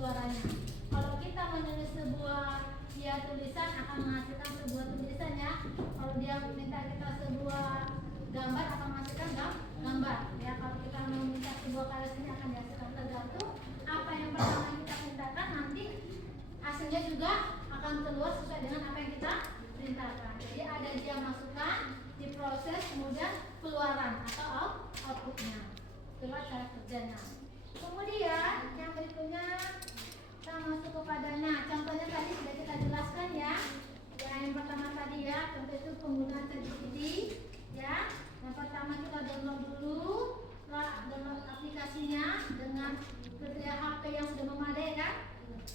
suaranya. Kalau kita menulis sebuah tulisan akan menghasilkan sebuah tulisan ya. Kalau dia minta kita sebuah gambar akan menghasilkan gambar ya. Kalau kita meminta sebuah karya seni akan dihasilkan, tergantung apa yang pertama kita mintakan, nanti hasilnya juga akan keluar sesuai dengan apa yang kita perintahkan. Jadi ada dia masukan, diproses, kemudian keluaran atau outputnya. Itulah cara kerjanya. Kemudian yang berikutnya kita masuk kepadanya. Contohnya tadi sudah kita jelaskan ya. Yang pertama tadi ya, contoh itu penggunaan ChatGPT ya. Yang pertama kita download dulu, download aplikasinya dengan kriteria HP yang sudah memadai kan.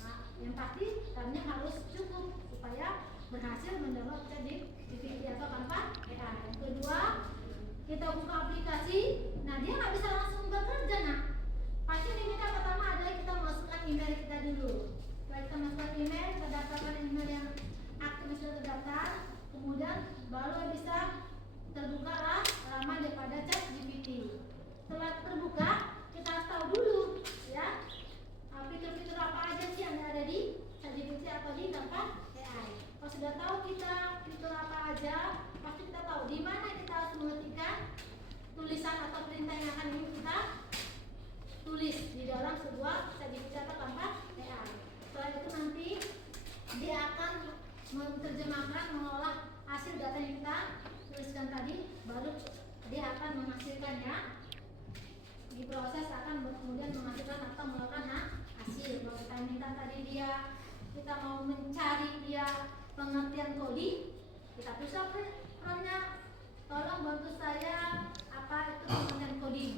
Nah, yang pasti RAM-nya harus cukup supaya berhasil mendownload ChatGPT atau Canva AI. Yang kedua, kita buka aplikasi. Nah, dia nggak bisa langsung bekerja nah. Pasti diminta pertama adalah kita masukkan email kita dulu. Setelah kita masukkan email, kita daftarkan email yang aktif sudah terdaftar. Kemudian baru bisa terbuka halaman daripada ChatGPT. Setelah terbuka, kita harus tahu dulu ya fitur-fitur apa aja sih yang ada di ChatGPT atau di Canva AI. Kalau sudah tahu kita fitur apa aja, pasti kita tahu di mana kita harus mengetikkan tulisan atau perintah yang akan ingin kita tulis di dalam sebuah ChatGPT atau Canva AI. Setelah itu nanti dia akan menerjemahkan, mengolah hasil data yang kita tuliskan tadi, baru dia akan menghasilkannya. Diproses akan kemudian menghasilkan atau melakukan hasil. Kalau kita minta tadi kita mau mencari dia pengertian coding, kita tulis perannya, tolong bantu saya apa itu pengertian coding.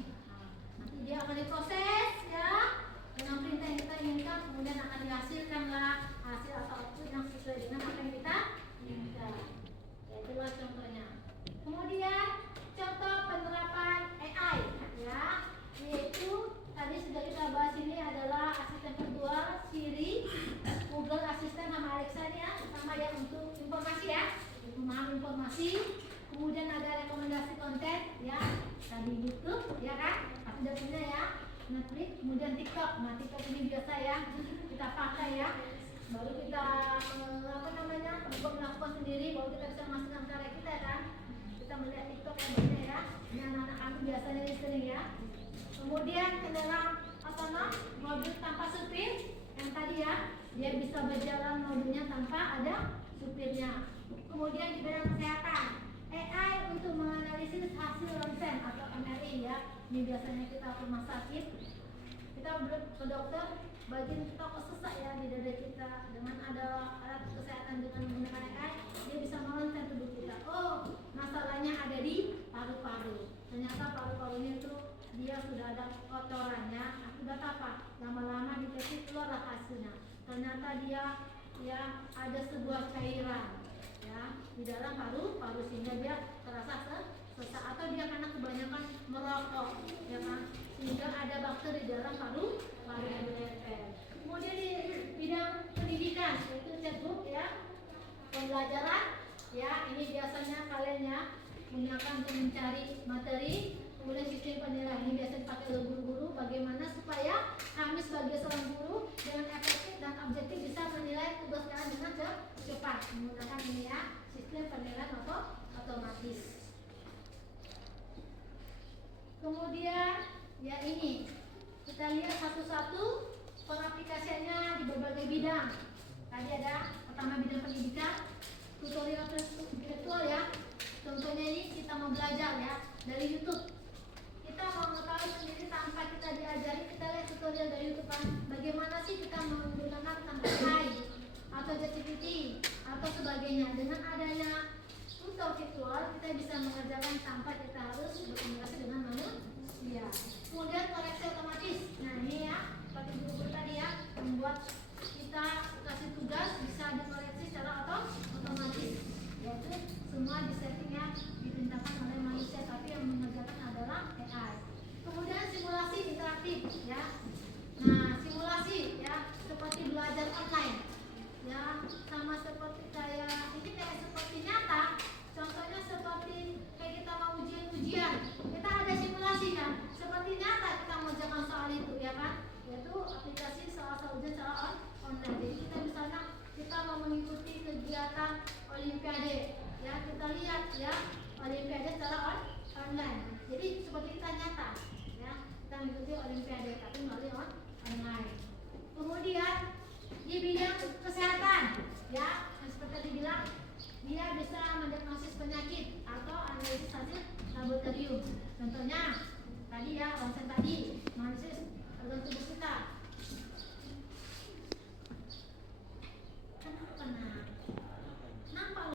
Nanti dia akan diproses ya dengan perintah yang kita inginkan, kemudian akan dihasilkanlah hasil atau output yang sesuai dengan apa yang kita inginkan. Ya, itulah contohnya. Kemudian contoh penerapan AI ya, yaitu tadi sudah kita bahas, ini adalah asisten virtual Siri, Google Assistant sama Alexa ya, sama ya untuk informasi ya, untuk memahami informasi. Kemudian ada rekomendasi konten ya, tadi YouTube ya kan, sudah punya ya, Netflix, kemudian TikTok. Nah, TikTok ini biasa ya kita pakai ya, baru kita melakukan sendiri, baru kita bisa masukkan karya kita kan. Kita melihat TikTok yang banyak ya, ini anak-anak kami biasanya listening ya. Kemudian kendaraan otonom, mobil tanpa supir yang tadi ya, dia bisa berjalan mobilnya tanpa ada supirnya. Kemudian di bidang kesehatan, AI untuk menganalisis hasil ronsen atau MRI ya. Ini biasanya kita ke rumah sakit, kita ke dokter, bagian kita kesesak ya di dada kita. Dengan ada alat kesehatan dengan menggunakan AI, dia bisa meronsen tubuh kita. Oh, masalahnya ada di paru-paru. Ternyata paru-parunya itu dia sudah ada kotorannya. Akibat apa? Lama-lama dicek keluarlah hasilnya. Ternyata dia ya ada sebuah cairan ya di dalam paru-paru, sehingga dia terasa sesak, atau dia karena kebanyakan merokok ya kan, sehingga ada bakteri di dalam paru-paru yang menempel. Kemudian di bidang pendidikan, yaitu chatbot ya, pembelajaran ya, ini biasanya kalian ya gunakan untuk mencari materi. Kemudian sistem penilaian ini biasa dipakai oleh guru-guru, bagaimana supaya kami sebagai seorang guru dengan efektif dan objektif bisa menilai tugas kalian dengan cepat menggunakan ini ya, sistem penilaian otomatis. Kemudian ya ini kita lihat satu-satu pengaplikasiannya di berbagai bidang. Tadi ada pertama bidang pendidikan, tutorial virtual ya. Contohnya ini kita mau belajar ya dari YouTube. Kita mau mengetahui sendiri tanpa kita diajari, kita lihat tutorial dari YouTube kan. Bagaimana sih kita menggunakan Canva AI atau ChatGPT atau sebagainya. Dengan adanya tutor virtual, kita bisa mengerjakan tanpa kita harus berkomunikasi dengan manusia. Kemudian koreksi otomatis. Nah ini ya, seperti guru-guru tadi ya, membuat kita kasih tugas bisa dikoreksi secara otomatis. Yaitu semua disettingnya diperintahkan oleh manusia, tapi yang mengerjakan adalah AI. Kemudian simulasi interaktif ya. Nah simulasi ya, seperti belajar online ya, sama seperti kayak seperti nyata. Contohnya seperti kayak kita mau ujian, kita ada simulasi kan, seperti nyata kita mengerjakan soal itu ya kan, yaitu aplikasi soal ujian secara olimpiade. Ya, kita lihat ya olimpiade secara online. Jadi seperti kita nyata ya, kita mengikuti olimpiade tapi melalui online. Kemudian di bidang kesehatan ya, yang seperti dibilang dia bisa mendiagnosis penyakit atau analisis hasil laboratorium. Contohnya tadi ya, ronsen tadi, analisis organ tubuh kita.